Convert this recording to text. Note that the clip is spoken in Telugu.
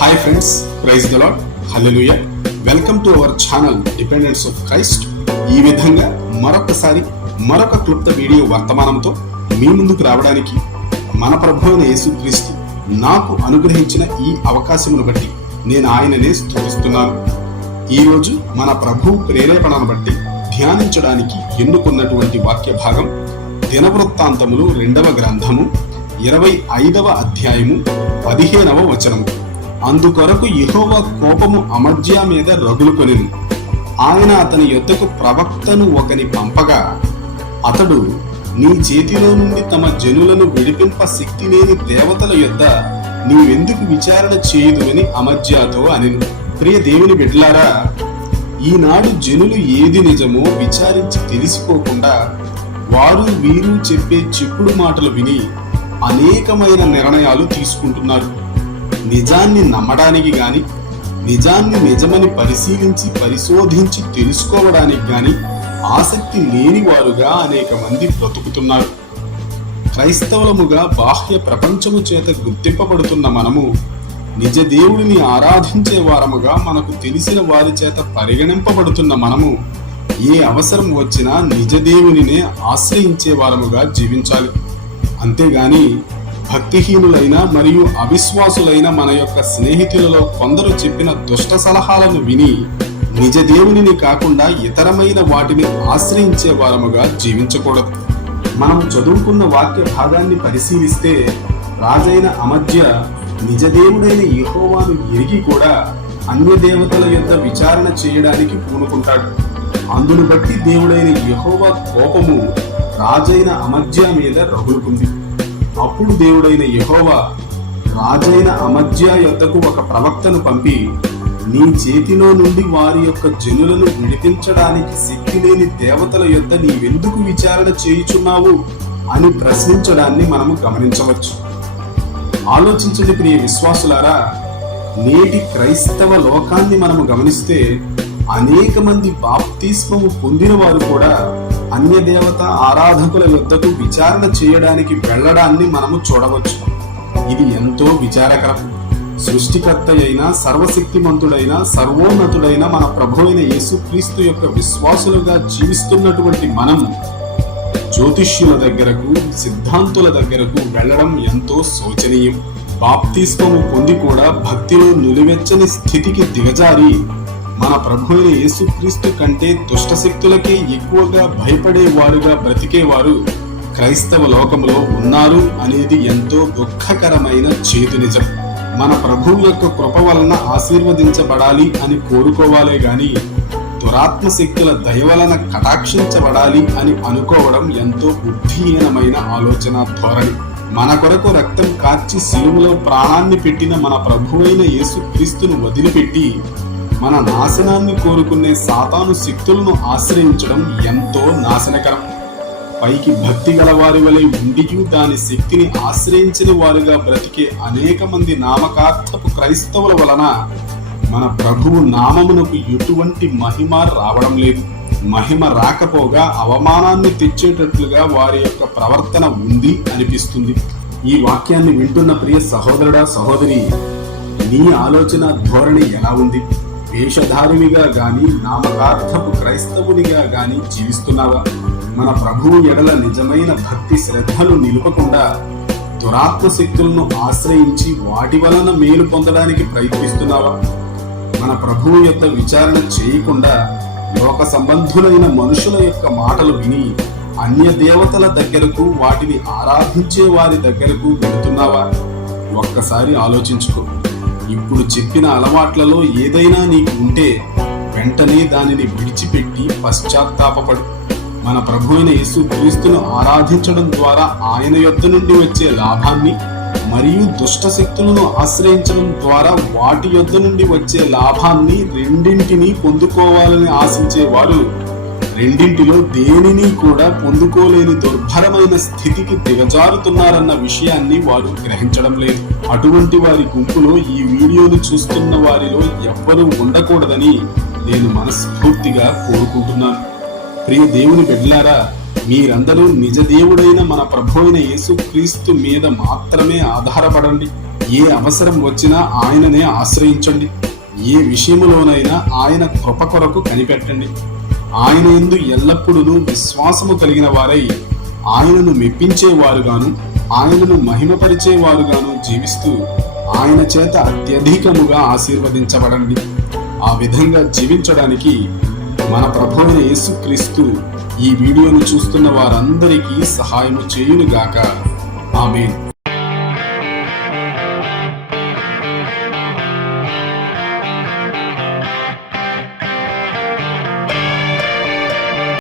Hi friends, praise the Lord, hallelujah. Welcome to our channel dependence of Christ. ఈ విధంగా మరొక క్లుప్త వీడియో వర్తమానంతో మీ ముందుకు రావడానికి మన ప్రభు అయిన యేసుక్రీస్తు నాకు అనుగ్రహించిన ఈ అవకాశమును బట్టి నేను ఆయననే స్తుతిస్తున్నాను. ఈరోజు మన ప్రభు ప్రేరేపణను బట్టి ధ్యానించడానికి ఎన్నుకున్నటువంటి వాక్య భాగం దినవృత్తాంతములు 2వ గ్రంథము 25వ అధ్యాయము 15వ వచనము. అందుకొరకు యెహోవా కోపము అమజ్యా మీద రగులుకొనెను. ఆయన అతని యొద్దకు ప్రవక్తను ఒకని పంపగా, అతడు, నీ చేతిలో నుండి తమ జనులను విడిపింప శక్తి లేని దేవతల యొద్ద నీవెందుకు విచారణ చేయదు అని అమజ్యాతో అనెను. ప్రియ దేవుని బిడ్డలారా, ఈనాడు జనులు ఏది నిజమో విచారించి తెలుసుకోకుండా వారు వీరు చెప్పే చెప్పుడు మాటలు విని అనేకమైన నిర్ణయాలు తీసుకుంటున్నారు. నిజాన్ని నమ్మడానికి గాని, నిజాన్ని నిజమని పరిశోధించి తెలుసుకోవడానికి గాని ఆసక్తి లేని వారుగా అనేక మంది బ్రతుకుతున్నారు. క్రైస్తవులముగా బాహ్య ప్రపంచము చేత గుర్తింపబడుతున్న మనము నిజ దేవుడిని ఆరాధించే వారముగా, మనకు తెలిసిన వారి చేత పరిగణింపబడుతున్న మనము ఏ అవసరం వచ్చినా నిజ దేవునినే ఆశ్రయించే వారముగా జీవించాలి. అంతేగాని భక్తిహీనులైన మరియు అవిశ్వాసులైన మన యొక్క స్నేహితులలో కొందరు చెప్పిన దుష్ట సలహాలను విని నిజ దేవునిని కాకుండా ఇతరమైన వాటిని ఆశ్రయించే వారముగా జీవించకూడదు. మనం చదువుకున్న వాక్య భాగాన్ని పరిశీలిస్తే, రాజైన అమజ్య నిజ దేవుడైన యెహోవాను ఎరిగి కూడా అన్య దేవతల యొద్ద విచారణ చేయడానికి పూనుకుంటాడు. అందును బట్టి దేవుడైన యెహోవా కోపము రాజైన అమజ్యా మీద రగులుకుంది. అప్పుడు దేవుడైన యెహోవా రాజైన అమజ్యా యొద్దకు ఒక ప్రవక్తను పంపి, నీ చేతిలో నుండి వారి యొక్క జనులను విడిపించడానికి శక్తి లేని దేవతల యొద్ద నీవెందుకు విచారణ చేయుచున్నావు అని ప్రశ్నించడాన్ని మనము గమనించవచ్చు. ఆలోచించండి ప్రియ విశ్వాసులారా, నేటి క్రైస్తవ లోకాన్ని మనము గమనిస్తే అనేక మంది బాప్తిస్మము పొందిన వారు కూడా అన్య దేవత ఆరాధకుల యొద్దకు విచారణ చేయడానికి వెళ్ళడాన్ని మనము చూడవచ్చు. ఇది ఎంతో విచారకరం. సృష్టికర్త అయిన, సర్వశక్తిమంతుడైన, సర్వోన్నతుడైన మన ప్రభు అయిన యేసుక్రీస్తు యొక్క విశ్వాసులుగా జీవిస్తున్నటువంటి మనం జ్యోతిష్యుల దగ్గరకు, సిద్ధాంతుల దగ్గరకు వెళ్ళడం ఎంతో శోచనీయం. బాప్తిస్మము పొంది కూడా భక్తిలో నిలువెచ్చని స్థితికి దిగజారి మన ప్రభు అయిన యేసుక్రీస్తు కంటే దుష్టశక్తులకే ఎక్కువగా భయపడేవారుగా బ్రతికేవారు క్రైస్తవ లోకంలో ఉన్నారు అనేది ఎంతో దుఃఖకరమైన చేదు నిజం. మన ప్రభువు యొక్క కృప వలన ఆశీర్వదించబడాలి అని కోరుకోవాలే గాని, దురాత్మ శక్తుల దయ వలన కటాక్షించబడాలి అని అనుకోవడం ఎంతో బుద్ధిహీనమైన ఆలోచన ధోరణి. మన కొరకు రక్తం కార్చి శిలువలో ప్రాణాన్ని పెట్టిన మన ప్రభువైన యేసుక్రీస్తును వదిలిపెట్టి మన నాశనాన్ని కోరుకునే సాతాను శక్తులను ఆశ్రయించడం ఎంతో నాశనకరం. పైకి భక్తి గల వారి వలె ఉండియూ దాని శక్తిని ఆశ్రయించిన వారుగా బ్రతికే అనేక మంది నామకార్థపు క్రైస్తవుల వలన మన ప్రభువు నామమునకు ఎటువంటి మహిమ రావడం లేదు. మహిమ రాకపోగా అవమానాన్ని తెచ్చేటట్లుగా వారి యొక్క ప్రవర్తన ఉంది అనిపిస్తుంది. ఈ వాక్యాన్ని వింటున్న ప్రియ సహోదరుడా, సహోదరి, నీ ఆలోచన ధోరణి ఎలా ఉంది? వేషధారునిగా గాని, నామకార్థపు క్రైస్తవునిగా గాని జీవిస్తున్నావా? మన ప్రభువు ఎడల నిజమైన భక్తి శ్రద్ధలు నిలుపకుండా దురాత్మ శక్తులను ఆశ్రయించి వాటి వలన మేలు పొందడానికి ప్రయత్నిస్తున్నావా? మన ప్రభువు యొక్క విచారణ చేయకుండా లోక సంబంధులైన మనుషుల యొక్క మాటలు విని అన్య దేవతల దగ్గరకు, వాటిని ఆరాధించే వారి దగ్గరకు వెళుతున్నావా? ఒక్కసారి ఆలోచించుకో. ఇప్పుడు చెప్పిన అలవాట్లలో ఏదైనా నీకు ఉంటే వెంటనే దానిని విడిచిపెట్టి పశ్చాత్తాపపడు. మన ప్రభువైన యేసుక్రీస్తును ఆరాధించడం ద్వారా ఆయన యొద్ద నుండి వచ్చే లాభాన్ని, మరియు దుష్ట శక్తులను ఆశ్రయించడం ద్వారా వాటి యొద్ద నుండి వచ్చే లాభాన్ని, రెండింటినీ పొందుకోవాలని ఆశించే వారు రెండింటిలో దేనిని కూడా పొందుకోలేని దుర్భరమైన స్థితికి దిగజారుతున్నారన్న విషయాన్ని వారు గ్రహించడం లేదు. అటువంటి వారి గుంపులో ఈ వీడియోను చూస్తున్న వారిలో ఎవ్వరూ ఉండకూడదని నేను మనస్ఫూర్తిగా కోరుకుంటున్నాను. ప్రియ దేవుని బిడ్డలారా, మీరందరూ నిజ దేవుడైన మన ప్రభువైన యేసుక్రీస్తు మీద మాత్రమే ఆధారపడండి. ఏ అవసరం వచ్చినా ఆయననే ఆశ్రయించండి. ఏ విషయములోనైనా ఆయన కృప కొరకు కనిపెట్టండి. ఆయన యందు ఎల్లప్పుడూ విశ్వాసము కలిగిన వారై ఆయనను మెప్పించేవారుగాను ఆయనను మహిమపరిచేవారుగాను జీవిస్తూ ఆయన చేత అత్యధికముగా ఆశీర్వదించబడండి. ఆ విధంగా జీవించడానికి మన ప్రభువైన యేసుక్రీస్తు ఈ వీడియోను చూస్తున్న వారందరికీ సహాయము చేయునుగాక. ఆమేన్.